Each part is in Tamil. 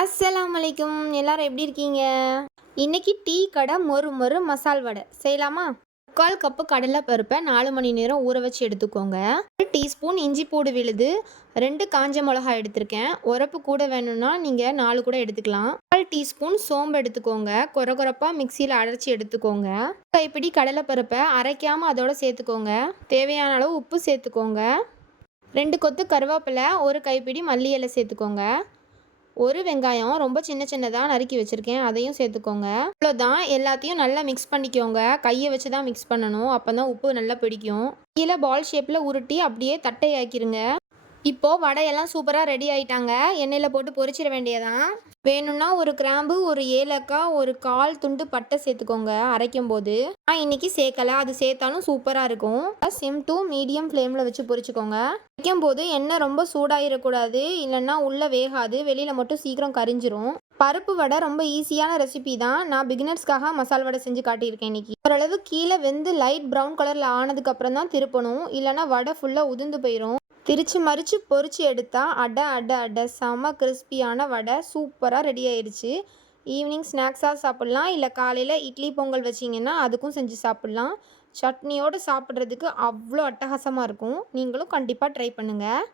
அஸ்ஸலாம் வலைக்கும் எல்லாரும் எப்படி இருக்கீங்க? இன்னைக்கு டீ கடை மொறு மொறு மசால் வடை. செய்யலாமா? முக்கால் கப்பு கடலை பருப்பை நாலு மணி நேரம் ஊற வச்சு எடுத்துக்கோங்க. ஒரு டீஸ்பூன் இஞ்சி பூடு விழுது ரெண்டு காஞ்ச மிளகாய் எடுத்திருக்கேன். உரப்பு கூட வேணும்னா நீங்கள் நாலு கூட எடுத்துக்கலாம். கால் டீஸ்பூன் சோம்பு எடுத்துக்கோங்க. கொர கொரப்பாக மிக்சியில் அரைச்சி எடுத்துக்கோங்க. கைப்பிடி கடலை பருப்பை அரைக்காமல் அதோட சேர்த்துக்கோங்க. தேவையான அளவு உப்பு சேர்த்துக்கோங்க. ரெண்டு கொத்து கருவேப்பிலை ஒரு கைப்பிடி மல்லி இலை சேர்த்துக்கோங்க. ஒரு வெங்காயம் ரொம்ப சின்ன சின்னதாக நறுக்கி வச்சுருக்கேன். அதையும் சேர்த்துக்கோங்க. இவ்வளோதான் எல்லாத்தையும் நல்லா மிக்ஸ் பண்ணிக்கோங்க. கையை வச்சு தான் மிக்ஸ் பண்ணணும். அப்போ தான் உப்பு நல்லா பிடிக்கும். கீழே பால் ஷேப்பில் உருட்டி அப்படியே தட்டை ஆக்கிருங்க இப்போது வடையெல்லாம் சூப்பராக ரெடி ஆயிட்டாங்க. எண்ணெயில் போட்டு பொரிச்சிட வேண்டியதான் வேணும்னா ஒரு கிராம்பு ஒரு ஏலக்காய் ஒரு கால் துண்டு பட்டை சேர்த்துக்கோங்க அரைக்கும் போது நான் இன்னைக்கு சேர்க்கல. அது சேர்த்தாலும் சூப்பராக இருக்கும். சிம் டூ மீடியம் ஃப்ளேமில் வச்சு பொரிச்சுக்கோங்க. வைக்கும் போது எண்ணெய் ரொம்ப சூடாகிடக்கூடாது இல்லைன்னா உள்ளே வேகாது. வெளியில் மட்டும் சீக்கிரம் கரிஞ்சிரும். பருப்பு வடை ரொம்ப ஈஸியான ரெசிபி தான். நான் பிகினர்ஸ்க்காக மசால் வடை செஞ்சு காட்டியிருக்கேன் இன்னைக்கு. ஓரளவு கீழே வெந்து லைட் ப்ரௌன் கலரில் ஆனதுக்கப்புறம் தான் திருப்பணும். இல்லைன்னா வடை ஃபுல்லாக உதிர்ந்து போயிடும் திரிச்சு மறிச்சு பொறிச்சு எடுத்தா அடை அடை அடை செம கிறிஸ்பியான வடை. சூப்பராக ரெடி ஆயிடுச்சு ஈவினிங் ஸ்நாக்ஸாக சாப்பிட்லாம். இல்லை காலையில் இட்லி பொங்கல் வச்சிங்கன்னா அதுக்கும் செஞ்சு சாப்பிட்லாம். சட்னியோடு சாப்பிட்றதுக்கு அவ்வளோ அட்டகாசமாக இருக்கும். நீங்களும் கண்டிப்பாக ட்ரை பண்ணுங்கள்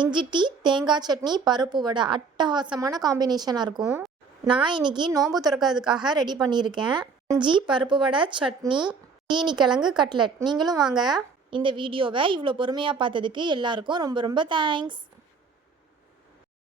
இஞ்சி டீ தேங்காய் சட்னி பருப்பு வடை. அட்டகாசமான காம்பினேஷனாக இருக்கும். நான் இன்னைக்கு நோம்பு திறக்கிறதுக்காக ரெடி பண்ணியிருக்கேன். இஞ்சி பருப்பு வடை சட்னி சீனி கிழங்கு கட்லட் நீங்களும் வாங்க. இந்த வீடியோவை இவ்வளோ பொறுமையாக பார்த்ததுக்கு எல்லாருக்கும் ரொம்ப ரொம்ப தேங்க்ஸ்